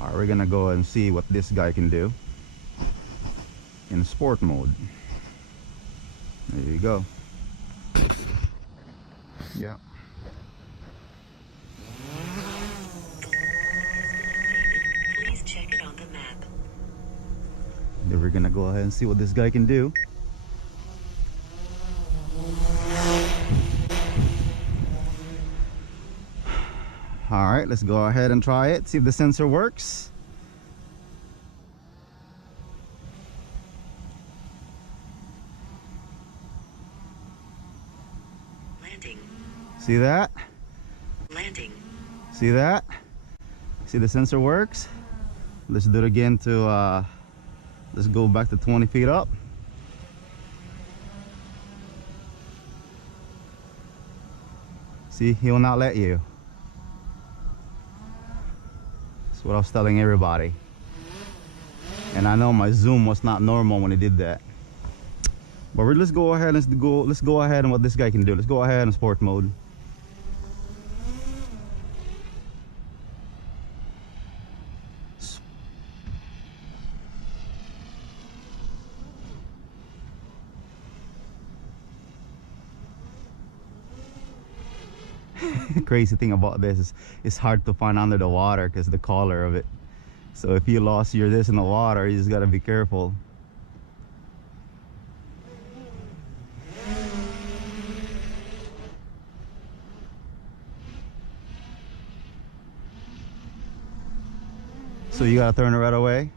Alright, we're gonna go and see what this guy can do in sport mode. There you go. Yeah. Please check it on the map. Then we're gonna go ahead and see what this guy can do. Alright, let's go ahead and try it, see if the sensor works. Landing. See that? Landing. See that? See the sensor works? Let's do it again to let's go back to 20 feet up. See, he will not let you. That's what I was telling everybody. And I know my zoom was not normal when he did that. But let's go ahead, let's go ahead and what this guy can do. Let's go ahead in sport mode. Crazy thing about this is it's hard to find under the water because the color of it. So if you lost your this in the water, you just gotta be careful. So you gotta turn it right away.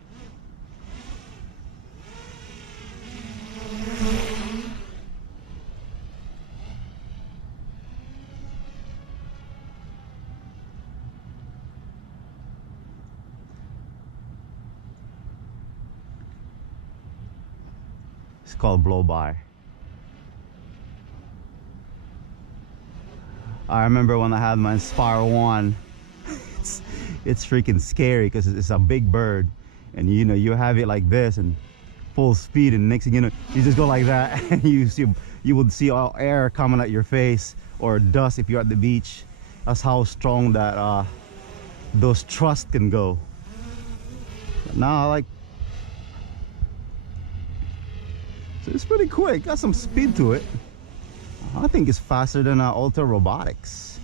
It's called blow by. I remember when I had my Inspire 1, it's freaking scary because it's a big bird, and you know you have it like this and full speed, and next thing you know you just go like that and you would see all air coming at your face or dust if you're at the beach. That's how strong that those thrusts can go. But now like, so it's pretty quick, got some speed to it. I think it's faster than Autel Robotics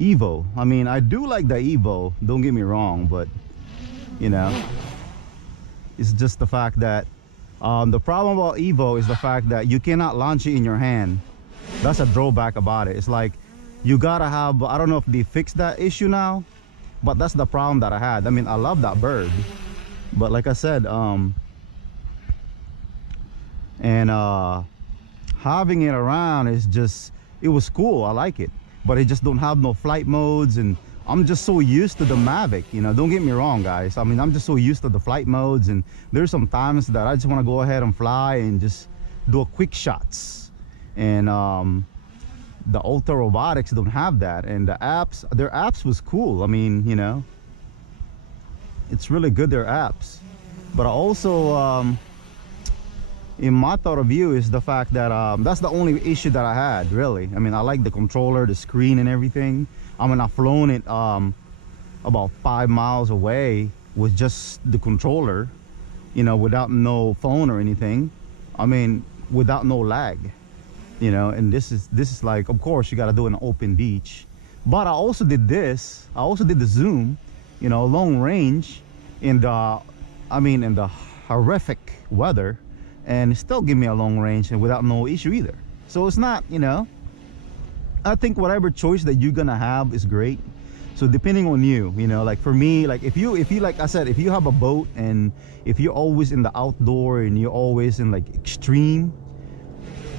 EVO. I mean, I do like the EVO, don't get me wrong, but you know, it's just the fact that the problem about EVO is the fact that you cannot launch it in your hand. That's a drawback about it. It's like you gotta have, I don't know if they fixed that issue now, but that's the problem that I had. I mean, I love that bird, but like I said, having it around is just, it was cool, I like it, but it just don't have no flight modes, and I'm just so used to the Mavic, you know, don't get me wrong guys. I mean, I'm just so used to the flight modes, and there's some times that I just want to go ahead and fly and just do a quick shots, and the Autel Robotics don't have that, and the apps, their apps was cool. I mean, you know, it's really good, their apps. But I also in my thought of view is the fact that that's the only issue that I had, really. I mean, I like the controller, the screen and everything. I mean, I've flown it about 5 miles away with just the controller, you know, without no phone or anything. I mean, without no lag, you know. And this is like, of course you got to do an open beach, but I also did this, I also did the zoom, you know, long range in the, I mean, in the horrific weather, and it still give me a long range and without no issue either. So it's not, you know, I think whatever choice that you're gonna have is great. So depending on you, you know, like for me, like if you like I said, if you have a boat and if you're always in the outdoor and you're always in like extreme,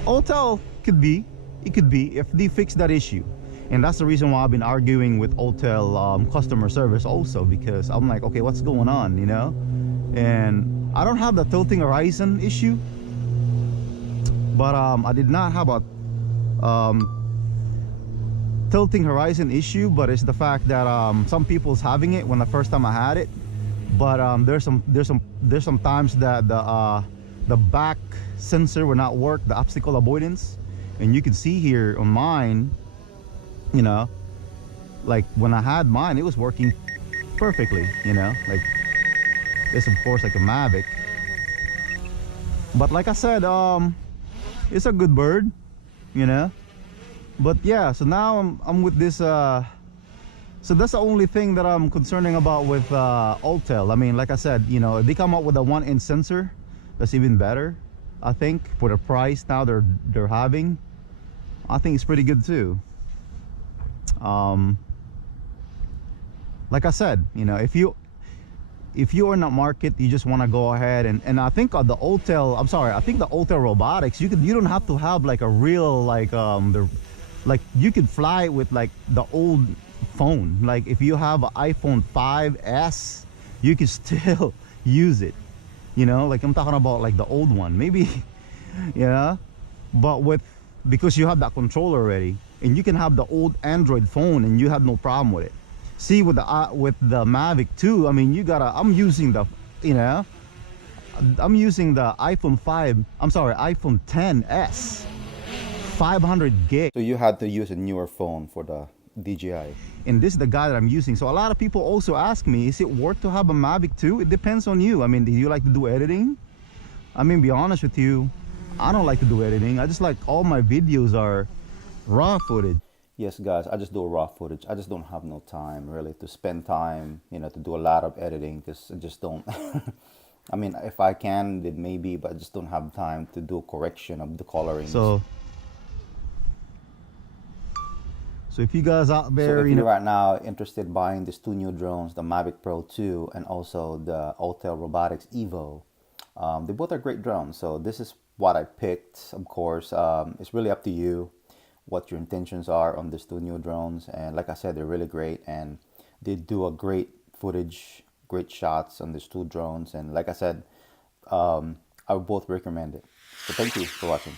Autel could be, it could be if they fix that issue. And that's the reason why I've been arguing with Autel customer service also, because I'm like, okay, what's going on, you know? And I don't have the tilting horizon issue, but I did not have a tilting horizon issue, but it's the fact that some people's having it when the first time I had it. But there's some times that the back sensor will not work, the obstacle avoidance, and you can see here on mine, you know, like when I had mine, it was working perfectly, you know, like it's of course like a Mavic. But like I said, it's a good bird, you know. But yeah, so now I'm with this so that's the only thing that I'm concerning about with Autel. I mean, like I said, you know, if they come up with a 1-inch sensor, that's even better. I think for the price now they're having, I think it's pretty good too. Like I said, you know, if you're in that market, you just want to go ahead and I think the Autel, I'm sorry, I think the Autel Robotics, you don't have to have like a real like like you could fly with like the old phone. Like if you have an iPhone 5s, you can still use it, you know, like I'm talking about like the old one maybe. You know, but because you have that controller already, and you can have the old Android phone and you have no problem with it. See, with the Mavic 2, I mean, I'm using the, you know, I'm using the iPhone 5, I'm sorry, iPhone 10s, 500 gig. So you had to use a newer phone for the DJI. And this is the guy that I'm using. So a lot of people also ask me, is it worth to have a Mavic 2? It depends on you. I mean, do you like to do editing? I mean, be honest with you, I don't like to do editing. I just like all my videos are raw footage. Yes, guys, I just do raw footage. I just don't have no time really to spend time, you know, to do a lot of editing because I just don't. I mean, if I can, then maybe, but I just don't have time to do a correction of the coloring. So if you guys out there, so if you're right now interested in buying these two new drones, the Mavic Pro 2 and also the Autel Robotics EVO, they both are great drones. So this is what I picked. Of course, it's really up to you what your intentions are on these two new drones. And like I said, they're really great and they do a great footage, great shots on these two drones. And like I said, I would both recommend it. So thank you for watching.